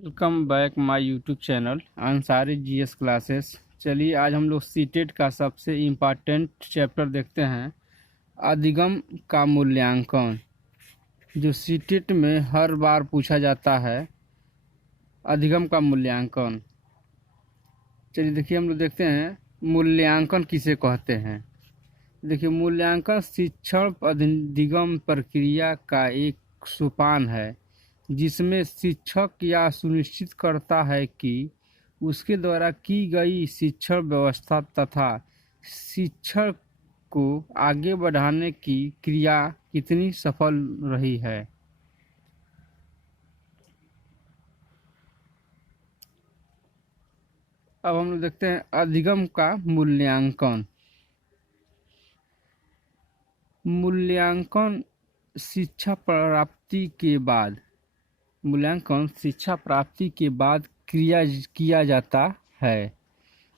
Welcome back my YouTube channel Ansari GS classes. चलिए आज हम लोग सीटेट का सबसे इम्पोर्टेंट चैप्टर देखते हैं, अधिगम का मूल्यांकन, जो सीटेट में हर बार पूछा जाता है। अधिगम का मूल्यांकन, चलिए देखिए हम लोग देखते हैं मूल्यांकन किसे कहते हैं। देखिए, मूल्यांकन शिक्षण अधिगम प्रक्रिया का एक सोपान है जिसमें शिक्षक यह सुनिश्चित करता है कि उसके द्वारा की गई शिक्षण व्यवस्था तथा शिक्षण को आगे बढ़ाने की क्रिया कितनी सफल रही है। अब हम लोग देखते हैं अधिगम का मूल्यांकन। मूल्यांकन शिक्षा प्राप्ति के बाद मूल्यांकन शिक्षा प्राप्ति के बाद किया जाता है,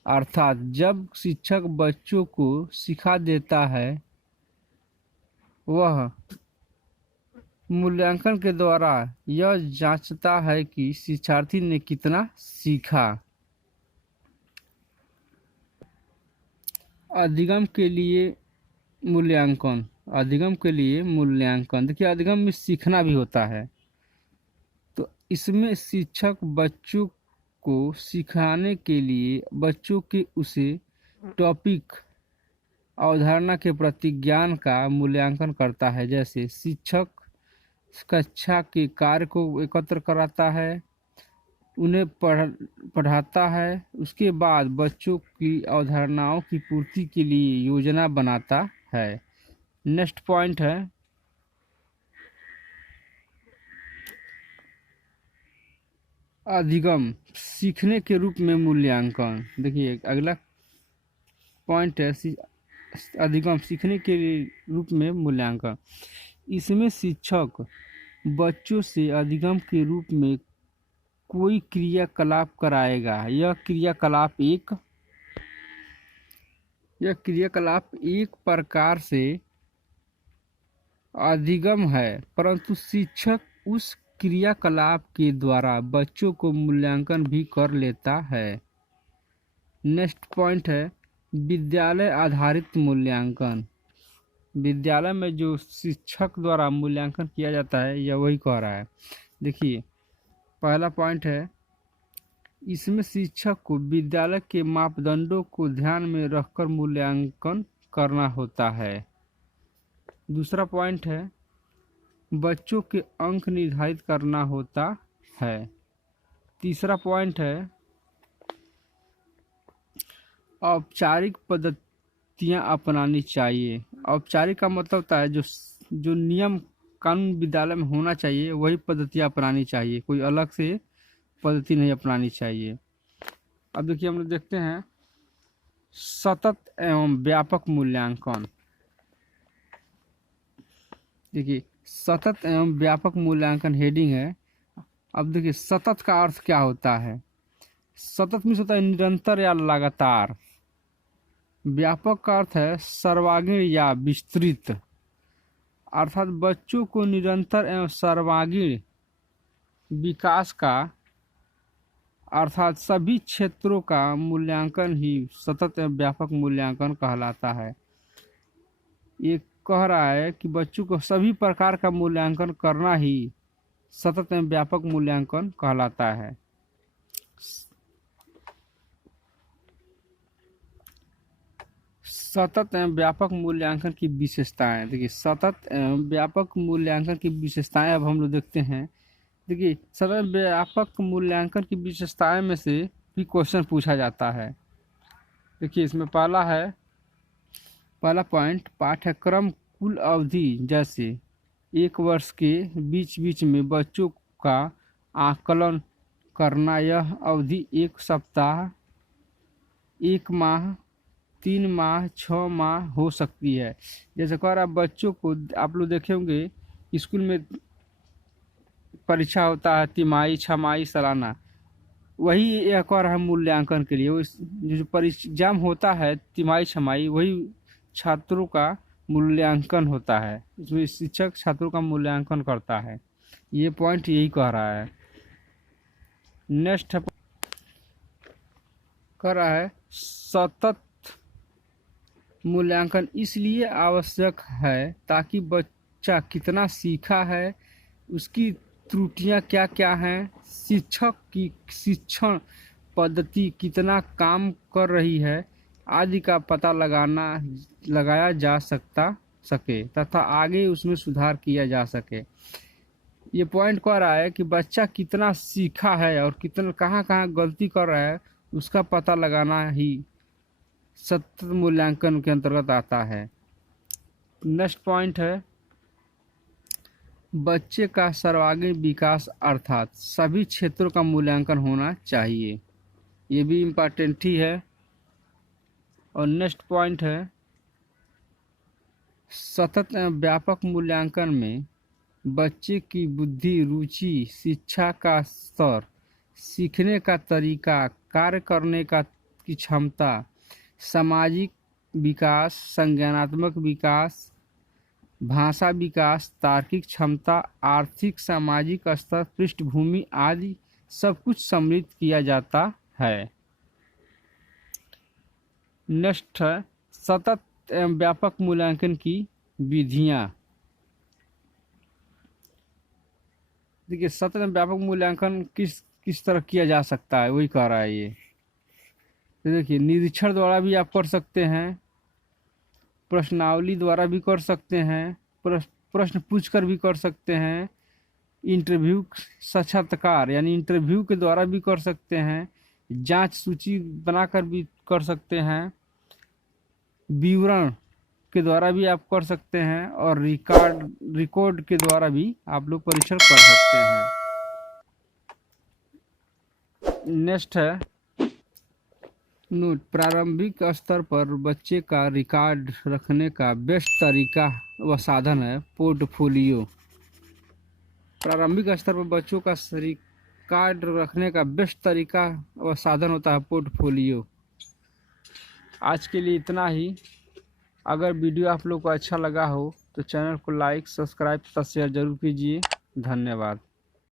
अर्थात जब शिक्षक बच्चों को सिखा देता है, वह मूल्यांकन के द्वारा यह जांचता है कि शिक्षार्थी ने कितना सीखा। अधिगम के लिए मूल्यांकन देखिए, अधिगम में सीखना भी होता है, तो इसमें शिक्षक बच्चों को सिखाने के लिए बच्चों के उसे टॉपिक अवधारणा के प्रति ज्ञान का मूल्यांकन करता है। जैसे शिक्षक कक्षा के कार्य को एकत्र कराता है, उन्हें पढ़ाता है, उसके बाद बच्चों की अवधारणाओं की पूर्ति के लिए योजना बनाता है। नेक्स्ट पॉइंट है अधिगम सीखने के रूप में मूल्यांकन। देखिए अगला पॉइंट है अधिगम सीखने के रूप में मूल्यांकन। इसमें शिक्षक बच्चों से अधिगम के रूप में कोई क्रियाकलाप कराएगा। यह क्रियाकलाप एक प्रकार से अधिगम है, परंतु शिक्षक उस क्रियाकलाप के द्वारा बच्चों को मूल्यांकन भी कर लेता है। नेक्स्ट पॉइंट है विद्यालय आधारित मूल्यांकन। विद्यालय में जो शिक्षक द्वारा मूल्यांकन किया जाता है, यह वही कह रहा है। देखिए पहला पॉइंट है, इसमें शिक्षक को विद्यालय के मापदंडों को ध्यान में रखकर मूल्यांकन करना होता है। दूसरा पॉइंट है बच्चों के अंक निर्धारित करना होता है। तीसरा पॉइंट है औपचारिक पद्धतियां अपनानी चाहिए। औपचारिक का मतलब होता है जो नियम कानून विद्यालय में होना चाहिए, वही पद्धतियां अपनानी चाहिए, कोई अलग से पद्धति नहीं अपनानी चाहिए। अब देखिए हम लोग देखते हैं सतत एवं व्यापक मूल्यांकन। देखिए सतत एवं व्यापक मूल्यांकन हेडिंग है। अब देखिए सतत का अर्थ क्या होता है। सतत मीन्स होता है निरंतर या लगातार। व्यापक का अर्थ है सर्वांगीण या विस्तृत, अर्थात बच्चों को निरंतर एवं सर्वांगीण विकास का अर्थात सभी क्षेत्रों का मूल्यांकन ही सतत एवं व्यापक मूल्यांकन कहलाता है। ये कह रहा है कि बच्चों को सभी प्रकार का मूल्यांकन करना ही सतत एवं व्यापक मूल्यांकन कहलाता है। सतत एवं व्यापक मूल्यांकन की विशेषताएं। देखिए सतत एवं व्यापक मूल्यांकन की विशेषताएं अब हम लोग देखते हैं। देखिए सतत व्यापक मूल्यांकन की विशेषताएं में से भी क्वेश्चन पूछा जाता है। देखिए इसमें पहला पॉइंट पाठ्यक्रम कुल अवधि, जैसे एक वर्ष के बीच बीच में बच्चों का आकलन करना। यह अवधि एक सप्ताह, एक माह, 3 माह, 6 माह हो सकती है। जैसे कह रहा बच्चों को, आप लोग देखे होंगे स्कूल में परीक्षा होता है तिमाही, छमाही, सालाना, वही यह कह रहा है मूल्यांकन के लिए। वो जो एग्जाम होता है तिमाही छमाही, वही छात्रों का मूल्यांकन होता है। इसमें शिक्षक छात्रों का मूल्यांकन करता है। ये पॉइंट यही कह रहा है। नेक्स्ट कर रहा है सतत मूल्यांकन इसलिए आवश्यक है ताकि बच्चा कितना सीखा है, उसकी त्रुटियां क्या क्या हैं, शिक्षक की शिक्षण पद्धति कितना काम कर रही है आदि का पता लगाया जा सके तथा आगे उसमें सुधार किया जा सके। ये पॉइंट कह रहा है कि बच्चा कितना सीखा है और कितना कहाँ कहाँ गलती कर रहा है उसका पता लगाना ही सतत मूल्यांकन के अंतर्गत आता है। नेक्स्ट पॉइंट है बच्चे का सर्वांगीण विकास अर्थात सभी क्षेत्रों का मूल्यांकन होना चाहिए, ये भी इम्पोर्टेंट ही है। और नेक्स्ट पॉइंट है सतत एवं व्यापक मूल्यांकन में बच्चे की बुद्धि, रुचि, शिक्षा का स्तर, सीखने का तरीका, कार्य करने की क्षमता, सामाजिक विकास, संज्ञानात्मक विकास, भाषा विकास, तार्किक क्षमता, आर्थिक सामाजिक स्तर, पृष्ठभूमि आदि सब कुछ सम्मिलित किया जाता है। नेक्स्ट है सतत एवं व्यापक मूल्यांकन की विधियां। देखिए सतत एवं व्यापक मूल्यांकन किस तरह किया जा सकता है वही कह रहा है ये। तो देखिए निरीक्षण द्वारा भी आप कर सकते हैं, प्रश्नावली द्वारा भी कर सकते हैं, प्रश्न पूछकर भी कर सकते हैं, इंटरव्यू साक्षात्कार यानी इंटरव्यू के द्वारा भी कर सकते हैं, जांच सूची बनाकर भी कर सकते हैं, विवरण के द्वारा भी आप कर सकते हैं और रिकॉर्ड के द्वारा भी आप लोग परीक्षण कर सकते हैं। नेक्स्ट है नोट प्रारंभिक स्तर पर बच्चे का रिकॉर्ड रखने का बेस्ट तरीका व साधन है पोर्टफोलियो। प्रारंभिक स्तर पर बच्चों का रिकॉर्ड रखने का बेस्ट तरीका व साधन होता है पोर्टफोलियो। आज के लिए इतना ही। अगर वीडियो आप लोग को अच्छा लगा हो तो चैनल को लाइक, सब्सक्राइब तथा शेयर जरूर कीजिए। धन्यवाद।